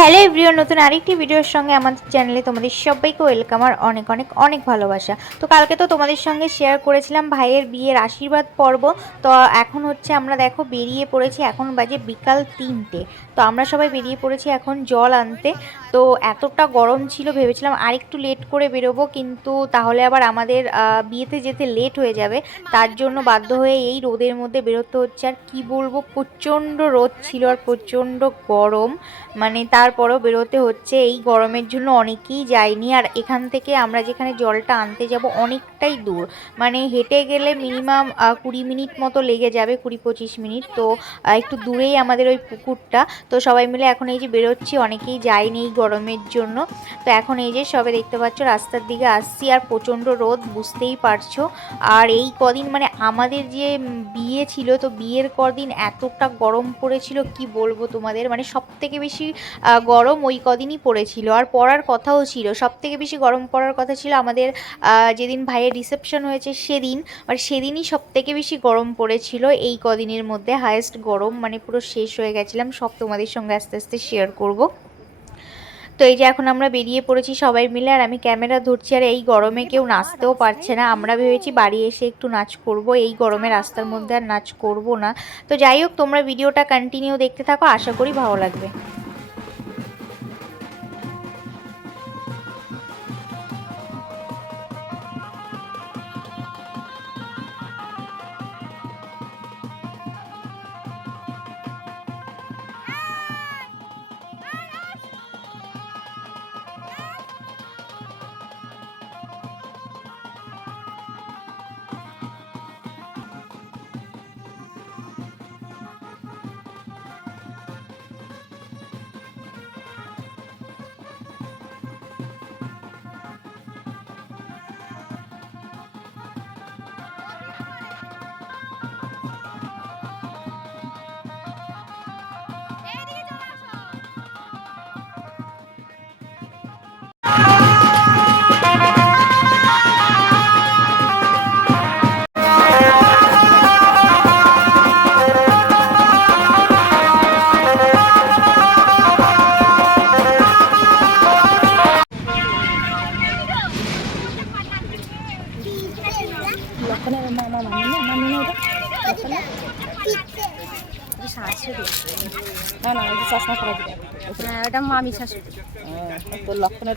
Hello everyone, নতুন আরেকটি ভিডিওর সঙ্গে আমাদের চ্যানেলে তোমাদের সবাইকে ওয়েলকাম আর অনেক অনেক অনেক ভালোবাসা। তো কালকে তো তোমাদের সঙ্গে শেয়ার করেছিলাম ভাইয়ের বিয়ের আশীর্বাদ পর্ব। তো এখন হচ্ছে আমরা দেখো বেরিয়ে পড়েছি, এখন বাজে বিকাল 3টে। তো আমরা সবাই বেরিয়ে পড়েছি এখন জল আনতে। তো এতটা গরম ছিল, ভেবেছিলাম আরেকটু লেট করে বেরোবো, কিন্তু তাহলে আবার আমাদের বিয়েতে যেতে লেট হয়ে যাবে। তার জন্য বাধ্য হয়ে এই রোদের মধ্যে বেরোতে হচ্ছে। আর কি বলবো, প্রচণ্ড রোদ ছিল আর প্রচণ্ড গরম, মানে তারপরেও বেরোতে হচ্ছে। এই গরমের জন্য অনেকেই যায়নি। আর এখান থেকে আমরা যেখানে জলটা আনতে যাব অনেকটাই দূর, মানে হেঁটে গেলে মিনিমাম 20 মিনিট মতো লেগে যাবে, 20-25 মিনিট। তো একটু দূরেই আমাদের ওই পুকুরটা। তো সবাই মিলে এখন এই যে বেরোচ্ছি, অনেকেই যায়নি এই গরমের জন্য। তো এখন এই যে সবাই দেখতে পাচ্ছ রাস্তার দিকে আসছি, আর প্রচণ্ড রোদ, বুঝতেই পারছো। আর এই কদিন মানে আমাদের যে বিয়ে ছিল, তো বিয়ের কদিন এতটা গরম পড়েছিল কি বলবো তোমাদের, মানে সব থেকে বেশি গরম ওই কদিনই পড়েছিল। আর পড়ার কথাও ছিল, সব থেকে বেশি গরম পড়ার কথা ছিল আমাদের যেদিন ভাইয়ের রিসেপশন হয়েছে সেদিন, মানে সেদিনই সব থেকে বেশি গরম পড়েছিল। এই কদিনের মধ্যে হায়েস্ট গরম, মানে পুরো শেষ হয়ে গেছিলাম। সব তোমাদের সঙ্গে আস্তে আস্তে শেয়ার করব। তো এই যে এখন আমরা বেরিয়ে পড়েছি সবাই মিলে, আর আমি ক্যামেরা ধরছি। আর এই গরমে কেউ নাচতেও পারছে না। আমরা ভেবেছি বাড়ি এসে একটু নাচ করব, এই গরমে রাস্তার মধ্যে আর নাচ করব না। তো যাই হোক, তোমরা ভিডিওটা কন্টিনিউ দেখতে থাকো, আশা করি ভালো লাগবে। চশমা পরে দিবে। হ্যাঁ, ওটা মামি শাশুড়ি। তোর লক্ষণের